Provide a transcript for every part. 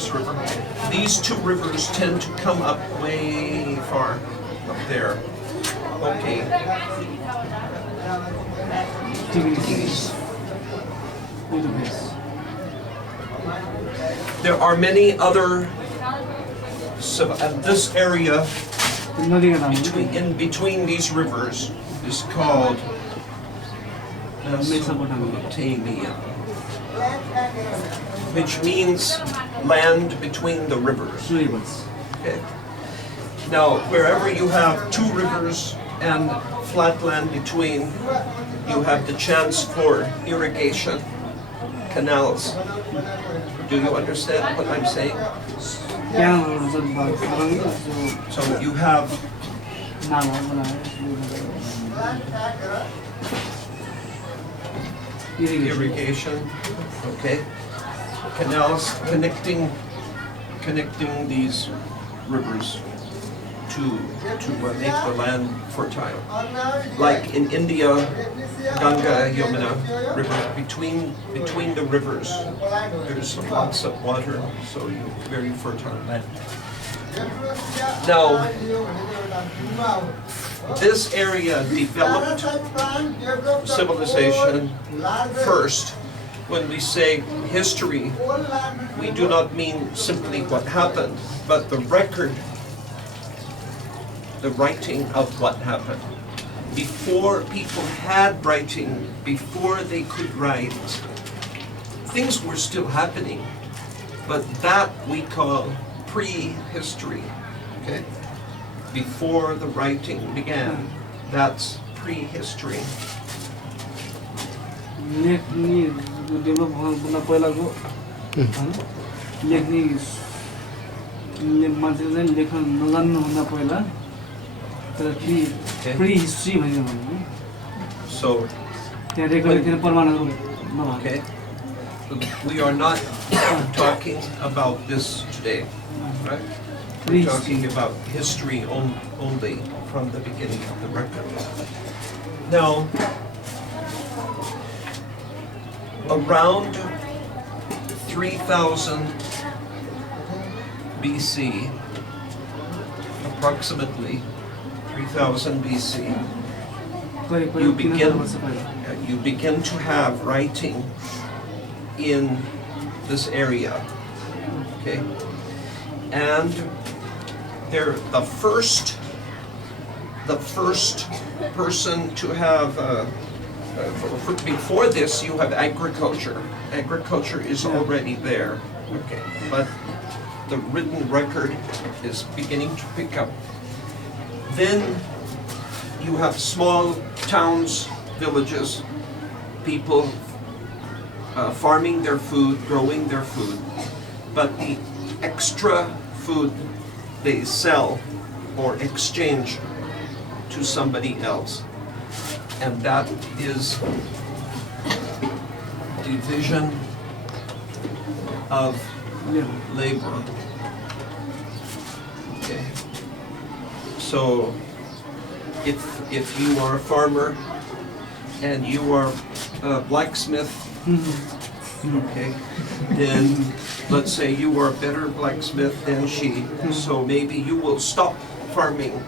Tigris River. These two rivers tend to come up way far up there. Okay. Tigris. There are many other, this area in between these rivers is called Mesopotamia, which means land between the rivers. Okay. Now, wherever you have two rivers and flat land between, you have the chance for irrigation, canals. Do you understand what I'm saying? So you have irrigation, okay, canals connecting these rivers to make the land fertile. Like in India, Ganga, Yamuna river, between the rivers, there's lots of water, so you very fertile land. Now, this area developed civilization first. When we say history, we do not mean simply what happened, but the record, the writing of what happened. Before people had writing, before they could write, things were still happening, but that we call prehistory, okay? Before the writing began, that's prehistory. Prehistory. So, okay, we are not talking about this today, right? We're talking about history only from the beginning of the record. Now, around 3000 BC, approximately 3000 BC, you begin to have writing in this area, okay? And the first person to have before this, you have agriculture. Agriculture is already there, okay? But the written record is beginning to pick up. Then you have small towns, villages, people farming their food, growing their food, but the extra food they sell or exchange to somebody else. And that is division of labor. Okay. So if you are a farmer and you are a blacksmith, okay, then let's say you are a better blacksmith than she, so maybe you will stop farming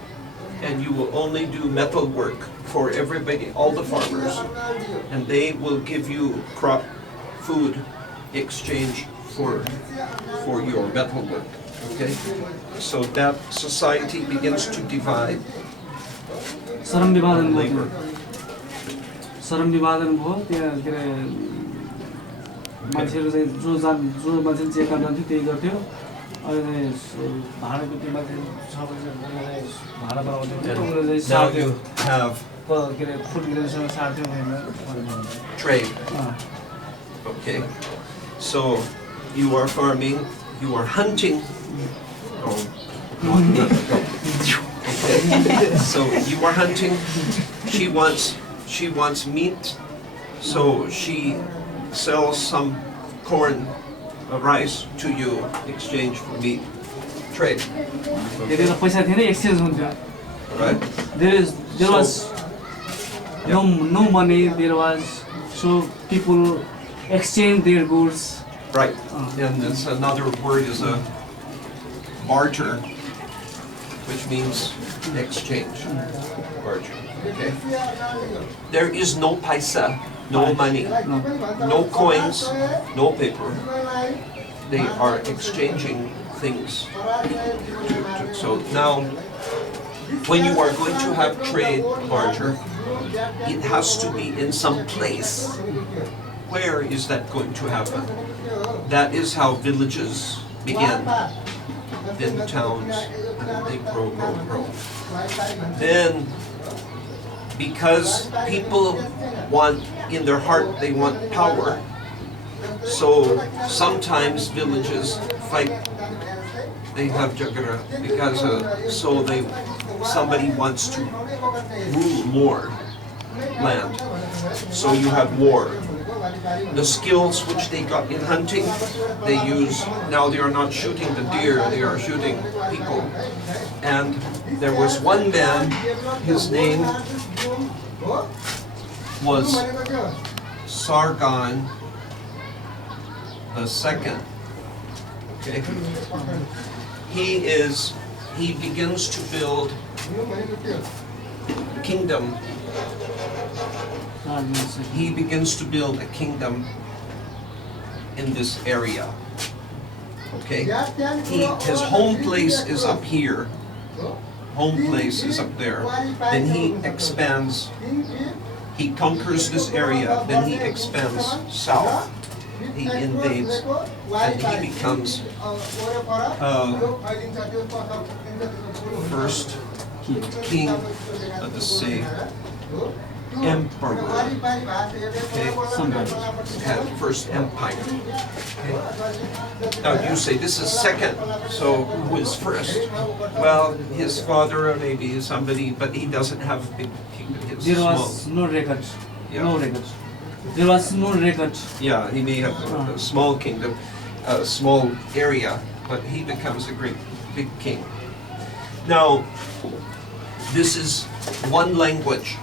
and you will only do metal work for everybody, all the farmers, and they will give you crop food exchange for your metal work, okay? So that society begins to divide labor. सरम विभाजन भयो त्यहाँ के अरे मान्छेहरु चाहिँ जो मान्छे जे काम गर्थ्यो त्यही गर्थ्यो अनि भाडाको त्यो मान्छे भाडा बनाउँथ्यो उनीहरुले Now you have के अरे food ग्रेनसँग सार्थ्यो Hahn trade. Okay. So you are farming, you are hunting. Oh. Okay. So you are hunting. She wants meat, so she sells some corn, rice to you, exchange for meat. Trade. त्यतिबेला पैसा थिएन exchange हुन्थ्यो Right? there was no money, there was, so people exchange their goods Right. And it's another word is a barter, which means exchange. Barter. Okay. There is no paisa, no money, no coins, no paper. They are exchanging things. So now, when you are going to have trade, barter, it has to be in some place. Where is that going to happen? That is how villages begin. Then towns, and they grow. Then, because people want, in their heart, they want power, so sometimes villages fight. They have jagara because somebody wants to rule more land. So you have war. The skills which they got in hunting, they use. Now they are not shooting the deer, they are shooting people. And there was one man, his name was Sargon the Second. Okay? He begins to build kingdom. He begins to build a kingdom in this area. Okay? His home place is up here. Home place is up there. Then he expands. He conquers this area. Then he expands south. He invades, and he becomes first king of the sea. Emperor. Okay? Had first empire. Okay? Now you say this is second, so who is first? Well, his father or maybe somebody, but he doesn't have a big kingdom. There was no record. Yeah. No record. There was no record. Yeah, he may have a small kingdom, a small area, but he becomes a great big king. Now, this is one language.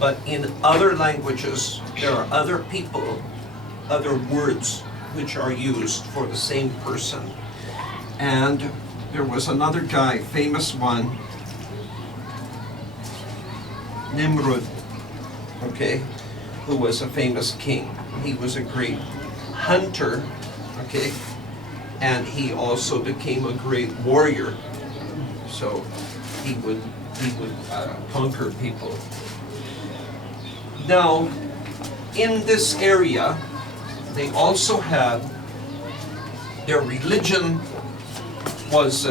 But in other languages, there are other people, other words which are used for the same person. And there was another guy, famous one, Nimrod, okay, who was a famous king. He was a great hunter, okay, and he also became a great warrior. So he would conquer people. Now, in this area, they also had, their religion was,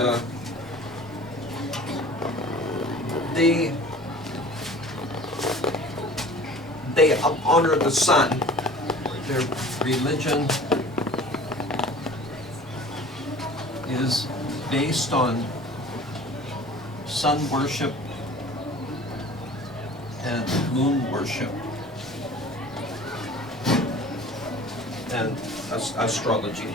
they honor the sun. Their religion is based on sun worship and moon worship and astrology.